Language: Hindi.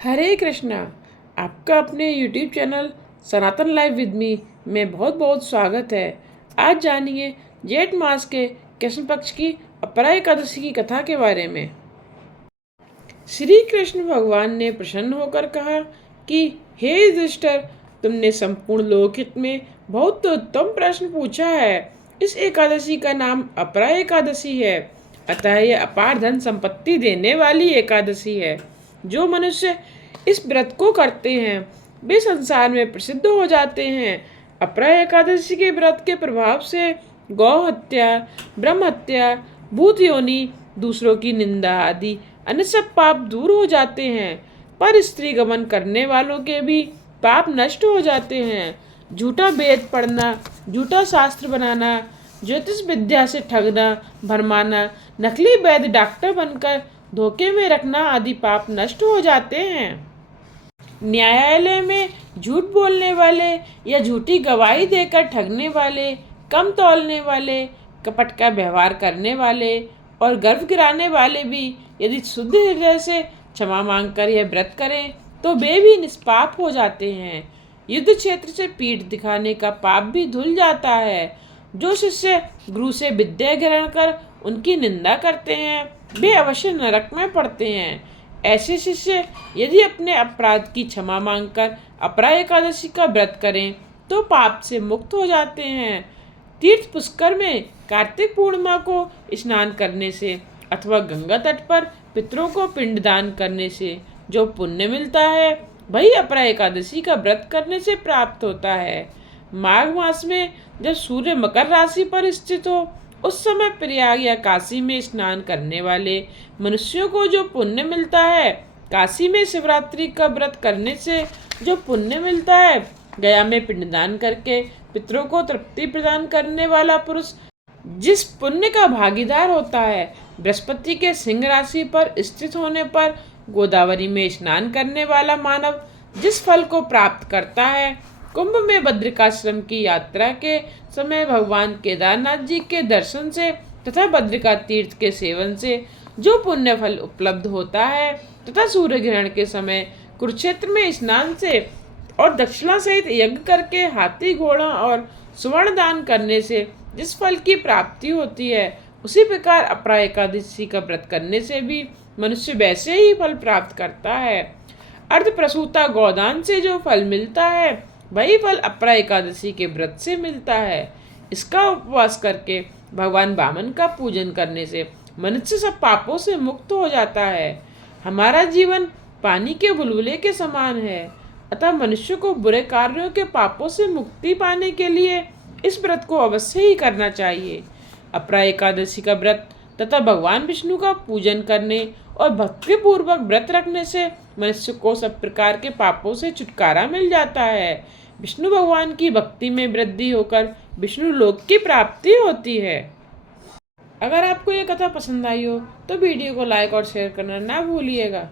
हरे कृष्णा। आपका अपने YouTube channel Sanatan live with me में बहुत बहुत स्वागत है। आज जानिए जेठ मास के कृष्ण पक्ष की अपरा एकादशी की कथा के बारे में। श्री कृष्ण भगवान ने प्रसन्न होकर कहा कि हे युधिष्ठिर, तुमने संपूर्ण लोकहित में बहुत उत्तम प्रश्न पूछा है। इस एकादशी का नाम अपरा एकादशी है। अतः यह अपार धन संपत्ति देने वाली एकादशी है। जो मनुष्य इस व्रत को करते हैं वे संसार में प्रसिद्ध हो जाते हैं। अपरा एकादशी के व्रत के प्रभाव से गौ हत्या, ब्रह्म हत्या, भूत योनि, दूसरों की निंदा आदि अन्य सब पाप दूर हो जाते हैं। पर स्त्री गमन करने वालों के भी पाप नष्ट हो जाते हैं। झूठा वेद पढ़ना, झूठा शास्त्र बनाना, ज्योतिष विद्या से ठगना, भरमाना, नकली वैद्य डॉक्टर बनकर धोखे में रखना आदि पाप नष्ट हो जाते हैं। न्यायालय में झूठ बोलने वाले या झूठी गवाही देकर ठगने वाले, कम तौलने वाले, कपट का व्यवहार करने वाले और गर्भ गिराने वाले भी यदि शुद्ध हृदय से क्षमा मांगकर यह व्रत करें तो वे भी निष्पाप हो जाते हैं। युद्ध क्षेत्र से पीठ दिखाने का पाप भी धुल जाता है। जो शिष्य गुरु से विद्या ग्रहण कर उनकी निंदा करते हैं वे अवश्य नरक में पड़ते हैं। ऐसे शिष्य यदि अपने अपराध की क्षमा मांगकर अपरा एकादशी का व्रत करें तो पाप से मुक्त हो जाते हैं। तीर्थ पुष्कर में कार्तिक पूर्णिमा को स्नान करने से अथवा गंगा तट पर पितरों को पिंडदान करने से जो पुण्य मिलता है वही अपरा एकादशी का व्रत करने से प्राप्त होता है। माघ मास में जब सूर्य मकर राशि पर स्थित हो उस समय प्रयाग या काशी में स्नान करने वाले मनुष्यों को जो पुण्य मिलता है, काशी में शिवरात्रि का व्रत करने से जो पुण्य मिलता है, गया में पिंडदान करके पितरों को तृप्ति प्रदान करने वाला पुरुष जिस पुण्य का भागीदार होता है, बृहस्पति के सिंह राशि पर स्थित होने पर गोदावरी में स्नान करने वाला मानव जिस फल को प्राप्त करता है, कुंभ में बद्रिकाश्रम की यात्रा के समय भगवान केदारनाथ जी के दर्शन से तथा बद्रिका तीर्थ के सेवन से जो पुण्य फल उपलब्ध होता है, तथा सूर्य ग्रहण के समय कुरुक्षेत्र में स्नान से और दक्षिणा सहित यज्ञ करके हाथी, घोड़ा और स्वर्ण दान करने से जिस फल की प्राप्ति होती है, उसी प्रकार अपरा एकादशी का व्रत करने से भी मनुष्य वैसे ही फल प्राप्त करता है। अर्ध प्रसूता गोदान से जो फल मिलता है वही फल अपरा एकादशी के व्रत से मिलता है। इसका उपवास करके भगवान वामन का पूजन करने से मनुष्य सब पापों से मुक्त हो जाता है। हमारा जीवन पानी के बुलबुले के समान है। अतः मनुष्य को बुरे कार्यों के पापों से मुक्ति पाने के लिए इस व्रत को अवश्य ही करना चाहिए। अपरा एकादशी का व्रत तथा भगवान विष्णु का पूजन करने और भक्ति पूर्वक व्रत रखने से मनुष्य को सब प्रकार के पापों से छुटकारा मिल जाता है। विष्णु भगवान की भक्ति में वृद्धि होकर विष्णु लोक की प्राप्ति होती है। अगर आपको ये कथा पसंद आई हो तो वीडियो को लाइक और शेयर करना ना भूलिएगा।